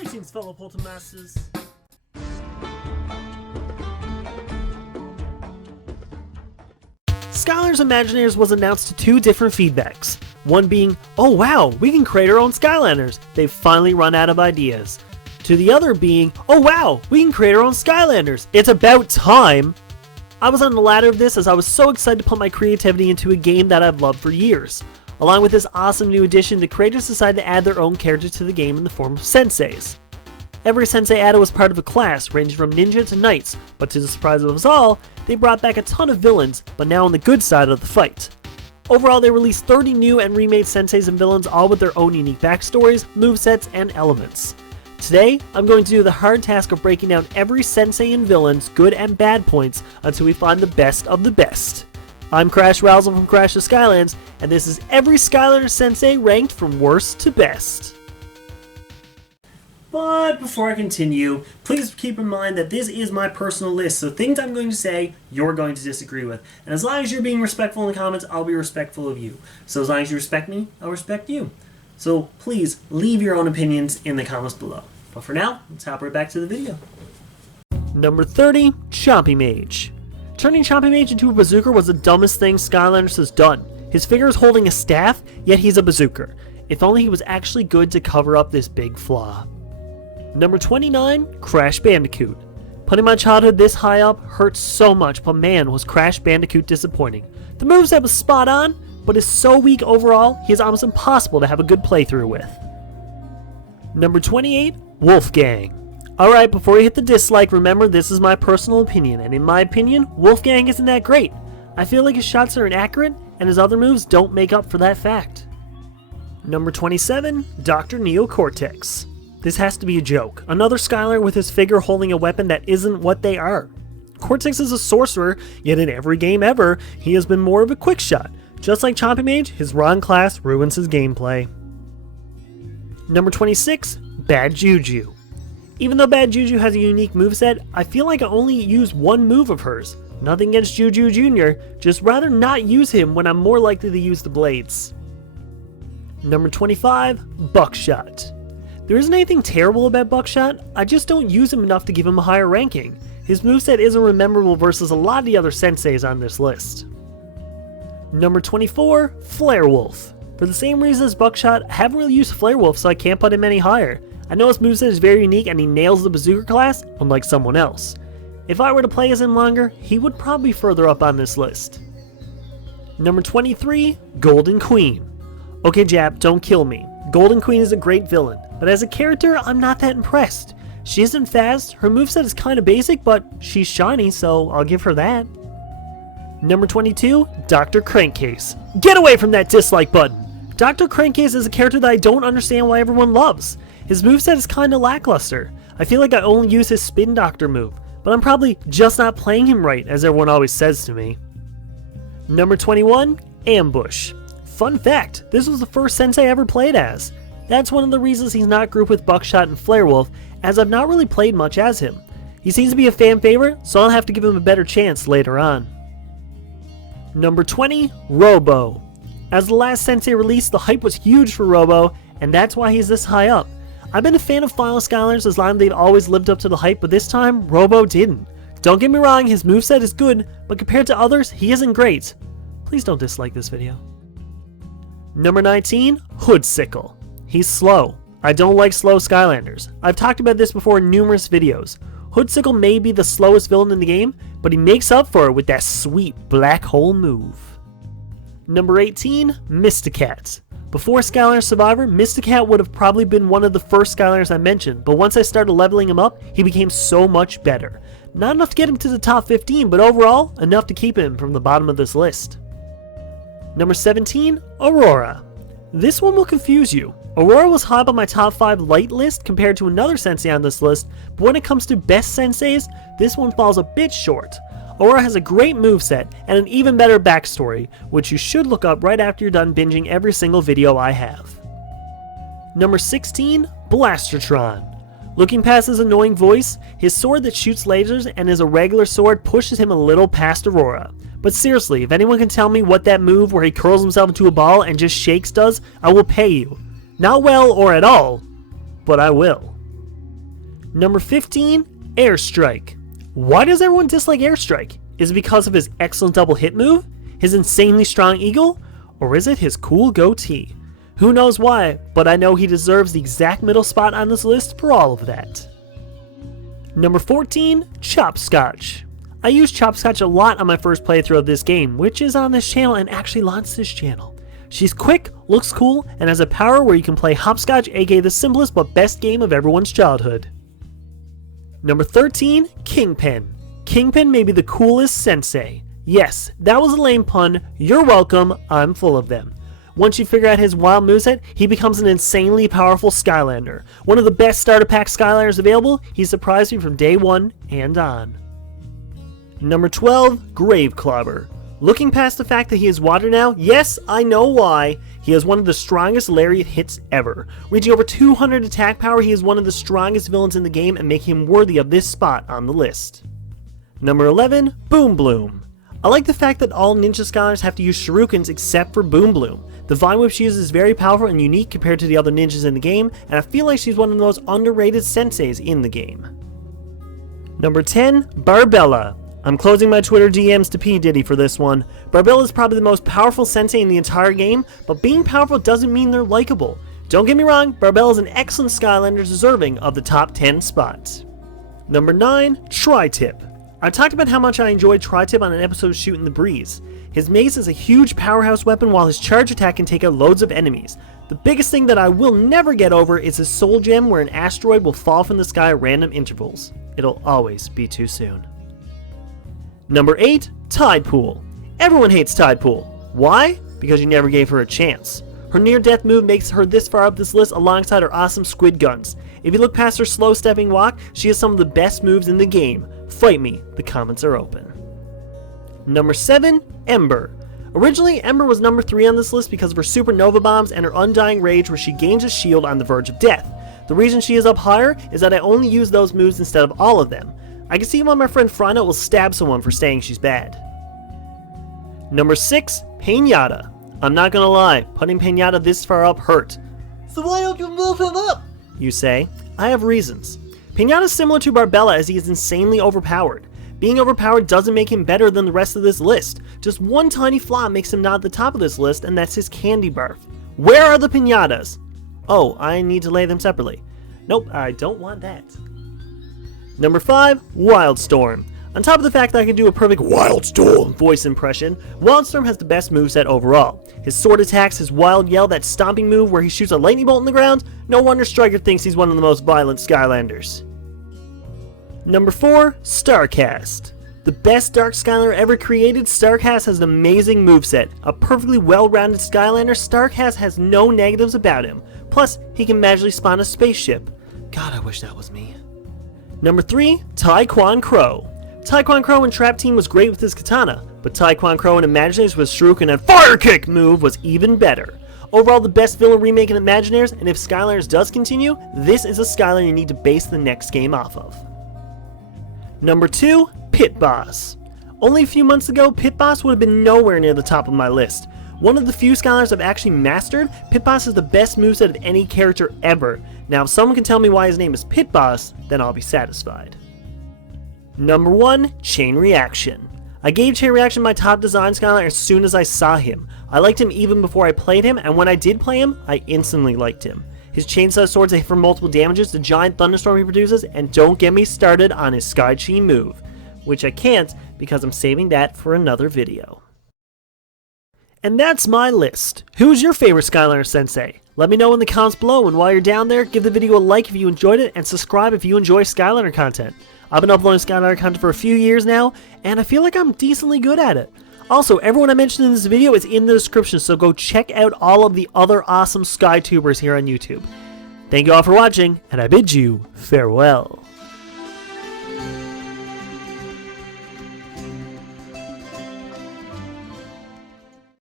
Greetings, fellow Poltermasters. Skylanders Imaginators was announced to two different feedbacks. One being, oh wow, we can create our own Skylanders. They've finally run out of ideas. To the other being, oh wow, we can create our own Skylanders. It's about time. I was on the latter of this as I was so excited to put my creativity into a game that I've loved for years. Along with this awesome new addition, the creators decided to add their own characters to the game in the form of Senseis. Every Sensei added was part of a class, ranging from ninja to knights, but to the surprise of us all, they brought back a ton of villains, but now on the good side of the fight. Overall, they released 30 new and remade Senseis and villains, all with their own unique backstories, movesets, and elements. Today, I'm going to do the hard task of breaking down every Sensei and villain's good and bad points until we find the best of the best. I'm Crash Rousel from Crash the Skylands, and this is every Skylander Sensei ranked from worst to best. But before I continue, please keep in mind that this is my personal list, so things I'm going to say, you're going to disagree with. And as long as you're being respectful in the comments, I'll be respectful of you. So as long as you respect me, I'll respect you. So please, leave your own opinions in the comments below. But for now, let's hop right back to the video. Number 30, Chompy Mage. Turning Chompy Mage into a bazooka was the dumbest thing Skylanders has done. His figure is holding a staff, yet he's a bazooka. If only he was actually good to cover up this big flaw. Number 29, Crash Bandicoot. Putting my childhood this high up hurt so much, but man was Crash Bandicoot disappointing. The moveset was spot on, but is so weak overall, he is almost impossible to have a good playthrough with. Number 28, Wolfgang. Alright, before you hit the dislike, remember this is my personal opinion, and in my opinion, Wolfgang isn't that great. I feel like his shots are inaccurate, and his other moves don't make up for that fact. Number 27, Dr. Neocortex. This has to be a joke. Another Skylander with his figure holding a weapon that isn't what they are. Cortex is a sorcerer, yet in every game ever, he has been more of a quick shot. Just like Chompy Mage, his wrong class ruins his gameplay. Number 26, Bad Juju. Even though Bad Juju has a unique moveset, I feel like I only use one move of hers. Nothing against Juju Jr., just rather not use him when I'm more likely to use the blades. Number 25, Buckshot. There isn't anything terrible about Buckshot, I just don't use him enough to give him a higher ranking. His moveset isn't memorable versus a lot of the other Senseis on this list. Number 24, Flare Wolf. For the same reason as Buckshot, I haven't really used Flare Wolf, so I can't put him any higher. I know his moveset is very unique and he nails the bazooka class, unlike someone else. If I were to play as him longer, he would probably be further up on this list. Number 23, Golden Queen. Okay Jap, don't kill me. Golden Queen is a great villain, but as a character, I'm not that impressed. She isn't fast, her moveset is kinda basic, but she's shiny, so I'll give her that. Number 22, Dr. Crankcase. Get away from that dislike button! Dr. Crankcase is a character that I don't understand why everyone loves. His moveset is kinda lackluster. I feel like I only use his Spin Doctor move, but I'm probably just not playing him right, as everyone always says to me. Number 21, Ambush. Fun fact, this was the first Sensei I ever played as. That's one of the reasons he's not grouped with Buckshot and Flare Wolf, as I've not really played much as him. He seems to be a fan favorite, so I'll have to give him a better chance later on. Number 20, Robo. As the last Sensei released, the hype was huge for Robo, and that's why he's this high up. I've been a fan of Final Skylanders as long as they've always lived up to the hype, but this time, Robo didn't. Don't get me wrong, his moveset is good, but compared to others, he isn't great. Please don't dislike this video. Number 19, Hoodsickle. He's slow. I don't like slow Skylanders. I've talked about this before in numerous videos. Hoodsickle may be the slowest villain in the game, but he makes up for it with that sweet black hole move. Number 18, Mysticat. Before Skylander Survivor, Mysticat would have probably been one of the first Skylanders I mentioned, but once I started leveling him up, he became so much better. Not enough to get him to the top 15, but overall, enough to keep him from the bottom of this list. Number 17, Aurora. This one will confuse you. Aurora was high on my top 5 light list compared to another Sensei on this list, but when it comes to best Senseis, this one falls a bit short. Aurora has a great moveset and an even better backstory, which you should look up right after you're done binging every single video I have. Number 16, Blastertron. Looking past his annoying voice, his sword that shoots lasers and is a regular sword pushes him a little past Aurora. But seriously, if anyone can tell me what that move where he curls himself into a ball and just shakes does, I will pay you. Not well or at all, but I will. Number 15, Airstrike. Why does everyone dislike Airstrike? Is it because of his excellent double hit move? His insanely strong eagle? Or is it his cool goatee? Who knows why, but I know he deserves the exact middle spot on this list for all of that. Number 14, Chopscotch. I used Chopscotch a lot on my first playthrough of this game, which is on this channel and actually launched this channel. She's quick, looks cool, and has a power where you can play hopscotch, aka the simplest but best game of everyone's childhood. Number 13, Kingpin. Kingpin may be the coolest sensei. Yes, that was a lame pun. You're welcome, I'm full of them. Once you figure out his wild moveset, he becomes an insanely powerful Skylander. One of the best starter pack Skylanders available, he surprised me from day one and on. Number 12, Graveclobber. Looking past the fact that he is water now, yes, I know why. He has one of the strongest lariat hits ever. Reaching over 200 attack power, he is one of the strongest villains in the game and making him worthy of this spot on the list. Number 11, Boom Bloom. I like the fact that all ninja Skylanders have to use shurikens except for Boom Bloom. The Vine Whip she uses is very powerful and unique compared to the other ninjas in the game, and I feel like she's one of the most underrated senseis in the game. Number 10, Barbella. I'm closing my Twitter DMs to P. Diddy for this one. Barbella is probably the most powerful sensei in the entire game, but being powerful doesn't mean they're likable. Don't get me wrong, Barbella is an excellent Skylander deserving of the top 10 spots. Number 9, Tri-Tip. I talked about how much I enjoyed Tri-Tip on an episode of Shooting the Breeze. His mace is a huge powerhouse weapon while his charge attack can take out loads of enemies. The biggest thing that I will never get over is his soul gem where an asteroid will fall from the sky at random intervals. It'll always be too soon. Number 8, Tidepool. Everyone hates Tidepool. Why? Because you never gave her a chance. Her near-death move makes her this far up this list alongside her awesome squid guns. If you look past her slow-stepping walk, she has some of the best moves in the game. Fight me, the comments are open. Number 7, Ember. Originally, Ember was number 3 on this list because of her supernova bombs and her undying rage where she gains a shield on the verge of death. The reason she is up higher is that I only use those moves instead of all of them. I can see why my friend Frano will stab someone for saying she's bad. Number 6, Pinata. I'm not gonna lie, putting Pinata this far up hurt. So why don't you move him up? You say. I have reasons. Pinata is similar to Barbella as he is insanely overpowered. Being overpowered doesn't make him better than the rest of this list. Just one tiny flaw makes him not at the top of this list, and that's his candy barf. Where are the Pinatas? Oh, I need to lay them separately. Nope, I don't want that. Number 5, Wildstorm. On top of the fact that I can do a perfect Wildstorm voice impression, Wildstorm has the best moveset overall. His sword attacks, his wild yell, that stomping move where he shoots a lightning bolt in the ground, no wonder Striker thinks he's one of the most violent Skylanders. Number 4, Starcast. The best Dark Skylander ever created, Starcast has an amazing moveset. A perfectly well-rounded Skylander, Starcast has no negatives about him. Plus, he can magically spawn a spaceship. God, I wish that was me. Number 3, Taekwon Crow. Taekwon Crow in Trap Team was great with his katana, but Taekwon Crow in Imaginators with Shuriken and Fire Kick move was even better. Overall, the best villain remake in Imaginators, and if Skylanders does continue, this is a Skylander you need to base the next game off of. Number 2, Pit Boss. Only a few months ago, Pit Boss would have been nowhere near the top of my list. One of the few Skylanders I've actually mastered, Pit Boss is the best moveset of any character ever. Now if someone can tell me why his name is Pit Boss, then I'll be satisfied. Number 1, Chain Reaction. I gave Chain Reaction my top design Skylander as soon as I saw him. I liked him even before I played him, and when I did play him, I instantly liked him. His chainsaw swords hit for multiple damages, the giant thunderstorm he produces, and don't get me started on his Sky Chi move. Which I can't, because I'm saving that for another video. And that's my list. Who's your favorite Skylander sensei? Let me know in the comments below, and while you're down there, give the video a like if you enjoyed it, and subscribe if you enjoy Skylander content. I've been uploading Skylander content for a few years now, and I feel like I'm decently good at it. Also, everyone I mentioned in this video is in the description, so go check out all of the other awesome SkyTubers here on YouTube. Thank you all for watching, and I bid you farewell.